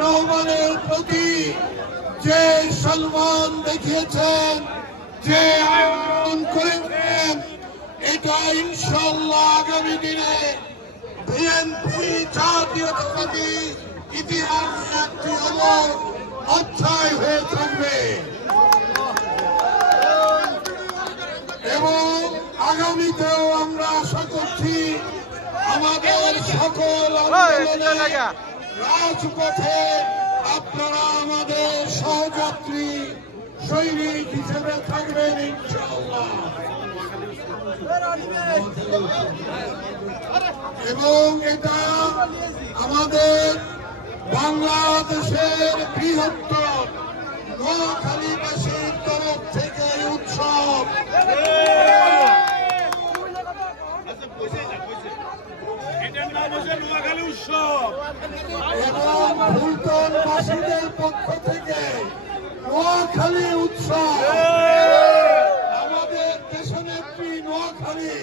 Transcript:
রহমানের প্রতি যে সম্মান দেখিয়েছেন, যে আন্দোলন করেছেন, এটা ইনশাআল্লাহ আগামী দিনে বিএনপি জাতীয়তাবাদী ইতিহাসে একটি অমর অধ্যায় হয়ে থাকবে এবং আগামীতেও আমরা আশা করছি আমাদের সকল আন্দোলনে রাজপথে আপনারা আমাদের সহযাত্রী সৈনিক হিসেবে থাকবেন ইনশাআল্লাহ। এবং এটা আমাদের বাংলাদেশের বৃহত্তর নোয়াখালীবাসীর তরফ থেকে উৎসব এবং ফুলতলবাসীদের পক্ষ থেকে নোয়াখালী উৎসব। আমাদের দেশনেত্রী নোয়াখালী